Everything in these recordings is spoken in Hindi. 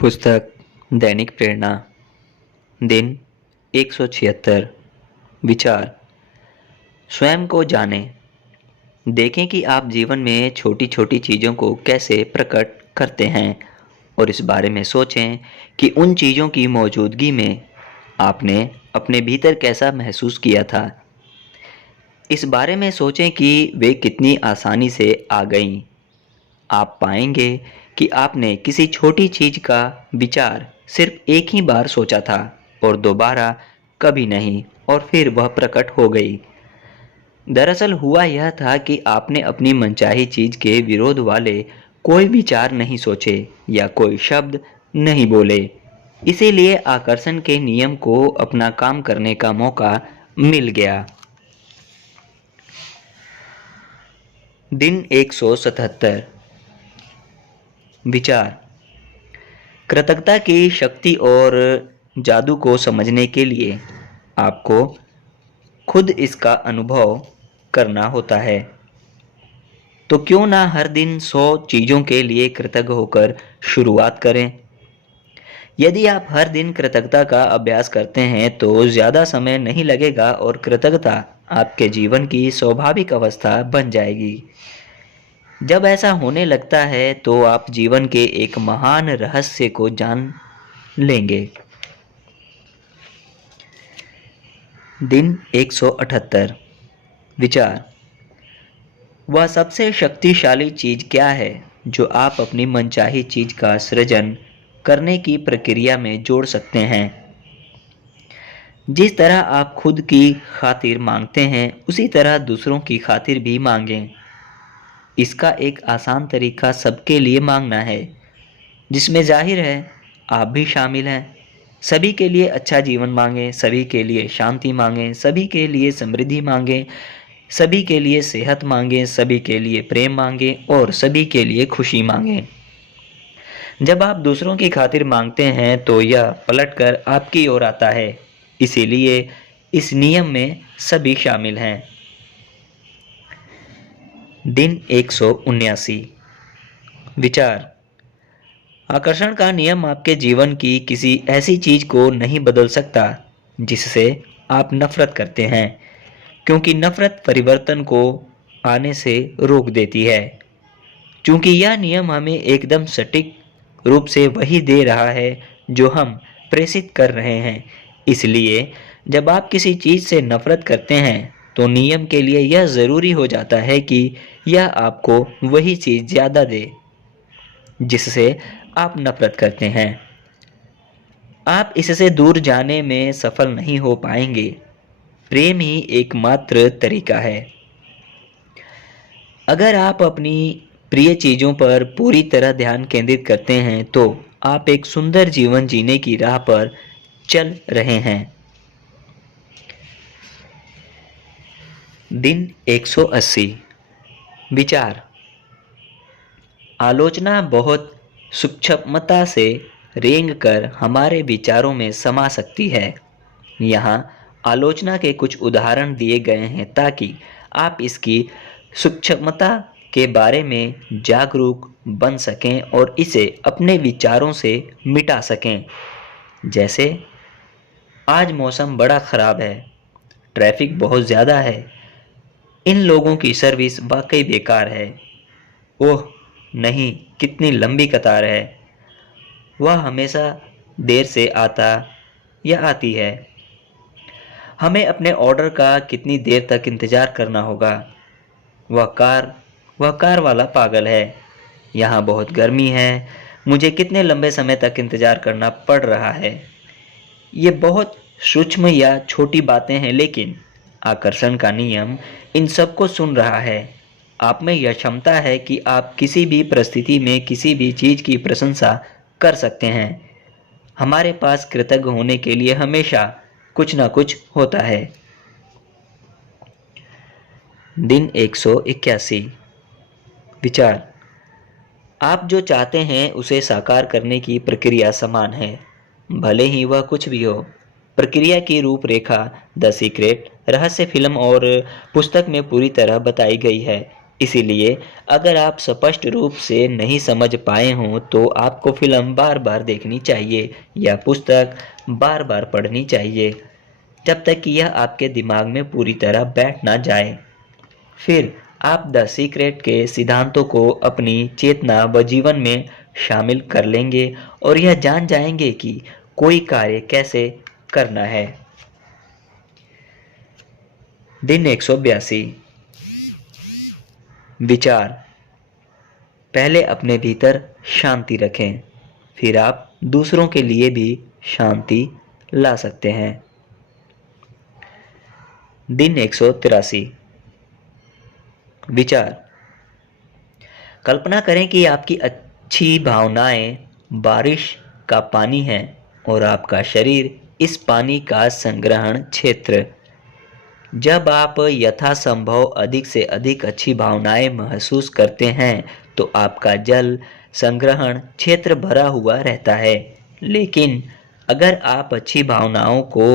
पुस्तक दैनिक प्रेरणा। दिन 176। विचार। स्वयं को जानें। देखें कि आप जीवन में छोटी छोटी चीज़ों को कैसे प्रकट करते हैं और इस बारे में सोचें कि उन चीज़ों की मौजूदगी में आपने अपने भीतर कैसा महसूस किया था। इस बारे में सोचें कि वे कितनी आसानी से आ गईं। आप पाएंगे कि आपने किसी छोटी चीज का विचार सिर्फ एक ही बार सोचा था और दोबारा कभी नहीं, और फिर वह प्रकट हो गई। दरअसल हुआ यह था कि आपने अपनी मनचाही चीज के विरोध वाले कोई विचार नहीं सोचे या कोई शब्द नहीं बोले। इसीलिए आकर्षण के नियम को अपना काम करने का मौका मिल गया। दिन 177। विचार। कृतज्ञता की शक्ति और जादू को समझने के लिए आपको खुद इसका अनुभव करना होता है। तो क्यों ना हर दिन 100 चीज़ों के लिए कृतज्ञ होकर शुरुआत करें। यदि आप हर दिन कृतज्ञता का अभ्यास करते हैं तो ज़्यादा समय नहीं लगेगा और कृतज्ञता आपके जीवन की स्वाभाविक अवस्था बन जाएगी। जब ऐसा होने लगता है तो आप जीवन के एक महान रहस्य को जान लेंगे। दिन 178। विचार। वह सबसे शक्तिशाली चीज क्या है जो आप अपनी मनचाही चीज का सृजन करने की प्रक्रिया में जोड़ सकते हैं। जिस तरह आप खुद की खातिर मांगते हैं उसी तरह दूसरों की खातिर भी मांगें। इसका एक आसान तरीका सबके लिए मांगना है, जिसमें जाहिर है आप भी शामिल हैं। सभी के लिए अच्छा जीवन मांगें, सभी के लिए शांति मांगें, सभी के लिए समृद्धि मांगें, सभी के लिए सेहत मांगें, सभी के लिए प्रेम मांगें और सभी के लिए खुशी मांगें। जब आप दूसरों की खातिर मांगते हैं तो यह पलटकर आपकी ओर आता है। इसीलिए इस नियम में सभी शामिल हैं। दिन 179। विचार। आकर्षण का नियम आपके जीवन की किसी ऐसी चीज को नहीं बदल सकता जिससे आप नफरत करते हैं, क्योंकि नफरत परिवर्तन को आने से रोक देती है। चूंकि यह नियम हमें एकदम सटीक रूप से वही दे रहा है जो हम प्रेषित कर रहे हैं। इसलिए जब आप किसी चीज से नफरत करते हैं तो नियम के लिए यह जरूरी हो जाता है कि यह आपको वही चीज ज्यादा दे जिससे आप नफरत करते हैं। आप इससे दूर जाने में सफल नहीं हो पाएंगे। प्रेम ही एकमात्र तरीका है। अगर आप अपनी प्रिय चीजों पर पूरी तरह ध्यान केंद्रित करते हैं तो आप एक सुंदर जीवन जीने की राह पर चल रहे हैं। दिन 180। विचार। आलोचना बहुत सूक्ष्मता से रेंग कर हमारे विचारों में समा सकती है। यहाँ आलोचना के कुछ उदाहरण दिए गए हैं ताकि आप इसकी सूक्ष्मता के बारे में जागरूक बन सकें और इसे अपने विचारों से मिटा सकें। जैसे, आज मौसम बड़ा ख़राब है, ट्रैफिक बहुत ज़्यादा है, इन लोगों की सर्विस वाकई बेकार है, ओह नहीं कितनी लंबी कतार है, वह हमेशा देर से आता या आती है, हमें अपने ऑर्डर का कितनी देर तक इंतज़ार करना होगा, वह कार वाला पागल है, यहाँ बहुत गर्मी है, मुझे कितने लंबे समय तक इंतज़ार करना पड़ रहा है। ये बहुत सूक्ष्म या छोटी बातें हैं, लेकिन आकर्षण का नियम इन सबको सुन रहा है। आप में यह क्षमता है कि आप किसी भी परिस्थिति में किसी भी चीज़ की प्रशंसा कर सकते हैं। हमारे पास कृतज्ञ होने के लिए हमेशा कुछ ना कुछ होता है। दिन 181। विचार। आप जो चाहते हैं उसे साकार करने की प्रक्रिया समान है, भले ही वह कुछ भी हो। प्रक्रिया की रूपरेखा द सीक्रेट रहस्य फिल्म और पुस्तक में पूरी तरह बताई गई है। इसीलिए अगर आप स्पष्ट रूप से नहीं समझ पाए हों तो आपको फिल्म बार बार देखनी चाहिए या पुस्तक बार बार पढ़नी चाहिए जब तक कि यह आपके दिमाग में पूरी तरह बैठ ना जाए। फिर आप द सीक्रेट के सिद्धांतों को अपनी चेतना व जीवन में शामिल कर लेंगे और यह जान जाएंगे कि कोई कार्य कैसे करना है। दिन 182। विचार। पहले अपने भीतर शांति रखें, फिर आप दूसरों के लिए भी शांति ला सकते हैं। दिन 183। विचार। कल्पना करें कि आपकी अच्छी भावनाएं बारिश का पानी है और आपका शरीर इस पानी का संग्रहण क्षेत्र। जब आप यथासंभव अधिक से अधिक अच्छी भावनाएं महसूस करते हैं तो आपका जल संग्रहण क्षेत्र भरा हुआ रहता है। लेकिन अगर आप अच्छी भावनाओं को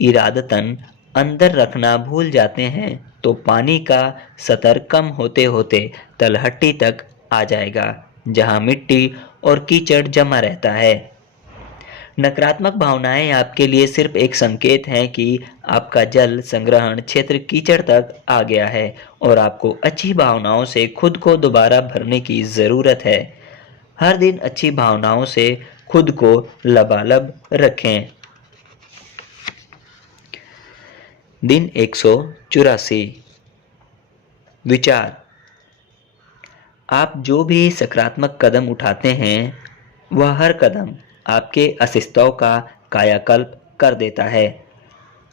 इरादतन अंदर रखना भूल जाते हैं तो पानी का स्तर कम होते होते तलहटी तक आ जाएगा, जहां मिट्टी और कीचड़ जमा रहता है। नकारात्मक भावनाएं आपके लिए सिर्फ एक संकेत हैं कि आपका जल संग्रहण क्षेत्र कीचड़ तक आ गया है और आपको अच्छी भावनाओं से खुद को दोबारा भरने की ज़रूरत है। हर दिन अच्छी भावनाओं से खुद को लबालब रखें। दिन 184। विचार। आप जो भी सकारात्मक कदम उठाते हैं वह हर कदम आपके अस्तित्व का कायाकल्प कर देता है।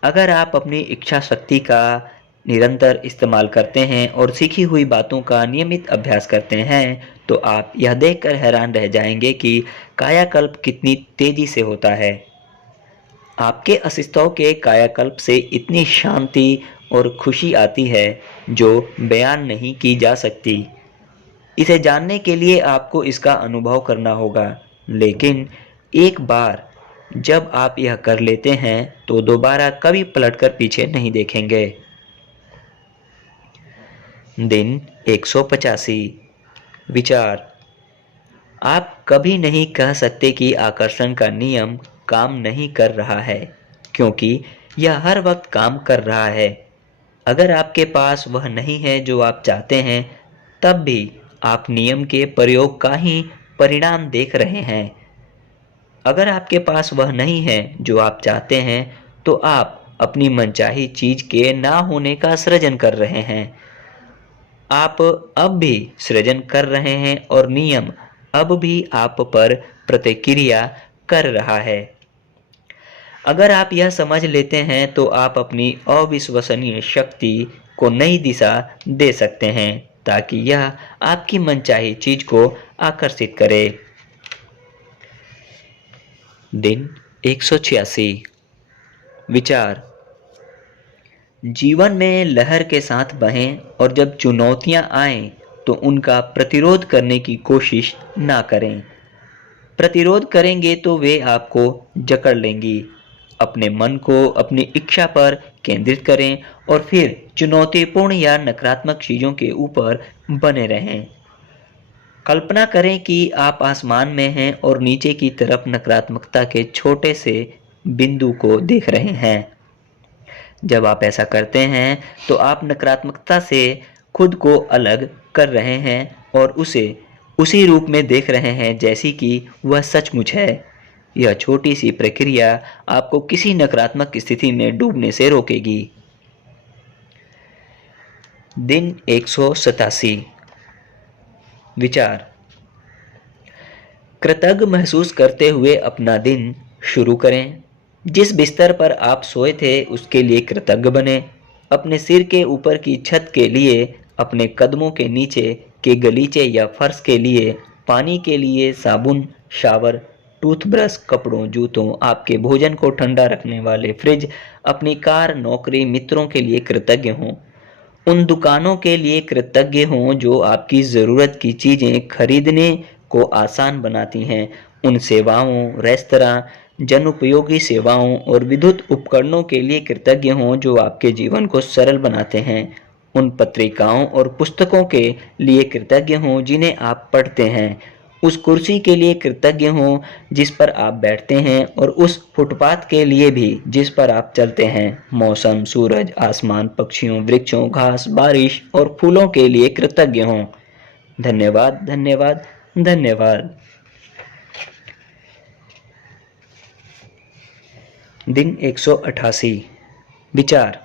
अगर आप अपनी इच्छा शक्ति का निरंतर इस्तेमाल करते हैं और सीखी हुई बातों का नियमित अभ्यास करते हैं तो आप यह देखकर हैरान रह जाएंगे कि कायाकल्प कितनी तेजी से होता है। आपके अस्तित्व के कायाकल्प से इतनी शांति और खुशी आती है जो बयान नहीं की जा सकती। इसे जानने के लिए आपको इसका अनुभव करना होगा, लेकिन एक बार जब आप यह कर लेते हैं तो दोबारा कभी पलटकर पीछे नहीं देखेंगे। दिन 185। विचार। आप कभी नहीं कह सकते कि आकर्षण का नियम काम नहीं कर रहा है, क्योंकि यह हर वक्त काम कर रहा है। अगर आपके पास वह नहीं है जो आप चाहते हैं, तब भी आप नियम के प्रयोग का ही परिणाम देख रहे हैं। अगर आपके पास वह नहीं है जो आप चाहते हैं तो आप अपनी मनचाही चीज के ना होने का सृजन कर रहे हैं। आप अब भी सृजन कर रहे हैं और नियम अब भी आप पर प्रतिक्रिया कर रहा है। अगर आप यह समझ लेते हैं तो आप अपनी अविश्वसनीय शक्ति को नई दिशा दे सकते हैं ताकि यह आपकी मनचाही चीज को आकर्षित करे। दिन 186। विचार। जीवन में लहर के साथ बहें और जब चुनौतियां आएं तो उनका प्रतिरोध करने की कोशिश ना करें। प्रतिरोध करेंगे तो वे आपको जकड़ लेंगी। अपने मन को अपनी इच्छा पर केंद्रित करें और फिर चुनौतीपूर्ण या नकारात्मक चीजों के ऊपर बने रहें। कल्पना करें कि आप आसमान में हैं और नीचे की तरफ नकारात्मकता के छोटे से बिंदु को देख रहे हैं। जब आप ऐसा करते हैं तो आप नकारात्मकता से खुद को अलग कर रहे हैं और उसे उसी रूप में देख रहे हैं जैसी कि वह सचमुच है। यह छोटी सी प्रक्रिया आपको किसी नकारात्मक स्थिति में डूबने से रोकेगी। दिन 187। विचार। कृतज्ञ महसूस करते हुए अपना दिन शुरू करें। जिस बिस्तर पर आप सोए थे उसके लिए कृतज्ञ बने। अपने सिर के ऊपर की छत के लिए, अपने कदमों के नीचे के गलीचे या फर्श के लिए, पानी के लिए, साबुन, शावर, टूथब्रश, कपड़ों, जूतों, आपके भोजन को ठंडा रखने वाले फ्रिज, अपनी कार, नौकरी, मित्रों के लिए कृतज्ञ हों। उन दुकानों के लिए कृतज्ञ हों जो आपकी ज़रूरत की चीज़ें खरीदने को आसान बनाती हैं। उन सेवाओं, रेस्तरां, जनोपयोगी सेवाओं और विद्युत उपकरणों के लिए कृतज्ञ हों जो आपके जीवन को सरल बनाते हैं। उन पत्रिकाओं और पुस्तकों के लिए कृतज्ञ हों जिन्हें आप पढ़ते हैं, उस कुर्सी के लिए कृतज्ञ हों जिस पर आप बैठते हैं और उस फुटपाथ के लिए भी जिस पर आप चलते हैं। मौसम, सूरज, आसमान, पक्षियों, वृक्षों, घास, बारिश और फूलों के लिए कृतज्ञ हों। धन्यवाद, धन्यवाद, धन्यवाद। दिन 188। विचार।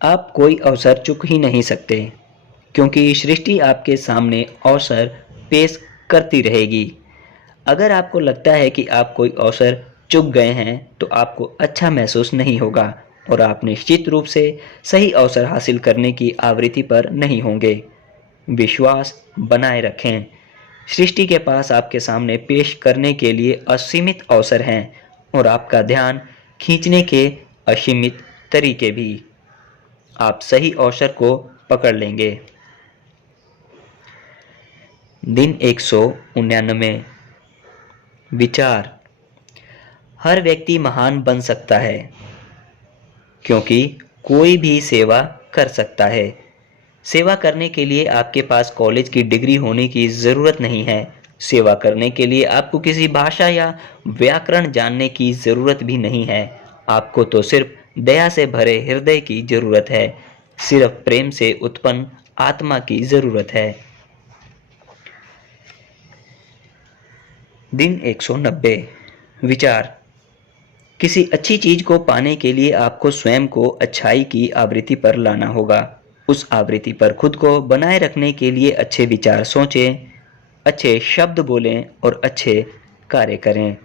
आप कोई अवसर चूक ही नहीं सकते, क्योंकि सृष्टि आपके सामने अवसर पेश करती रहेगी। अगर आपको लगता है कि आप कोई अवसर चूक गए हैं, तो आपको अच्छा महसूस नहीं होगा और आप निश्चित रूप से सही अवसर हासिल करने की आवृत्ति पर नहीं होंगे। विश्वास बनाए रखें। सृष्टि के पास आपके सामने पेश करने के लिए असीमित अवसर हैं और आपका ध्यान खींचने के असीमित तरीके भी। आप सही अवसर को पकड़ लेंगे। दिन 199। विचार। हर व्यक्ति महान बन सकता है, क्योंकि कोई भी सेवा कर सकता है। सेवा करने के लिए आपके पास कॉलेज की डिग्री होने की ज़रूरत नहीं है। सेवा करने के लिए आपको किसी भाषा या व्याकरण जानने की ज़रूरत भी नहीं है। आपको तो सिर्फ दया से भरे हृदय की ज़रूरत है, सिर्फ प्रेम से उत्पन्न आत्मा की ज़रूरत है। दिन 190। विचार। किसी अच्छी चीज को पाने के लिए आपको स्वयं को अच्छाई की आवृत्ति पर लाना होगा। उस आवृत्ति पर खुद को बनाए रखने के लिए अच्छे विचार सोचें, अच्छे शब्द बोलें और अच्छे कार्य करें।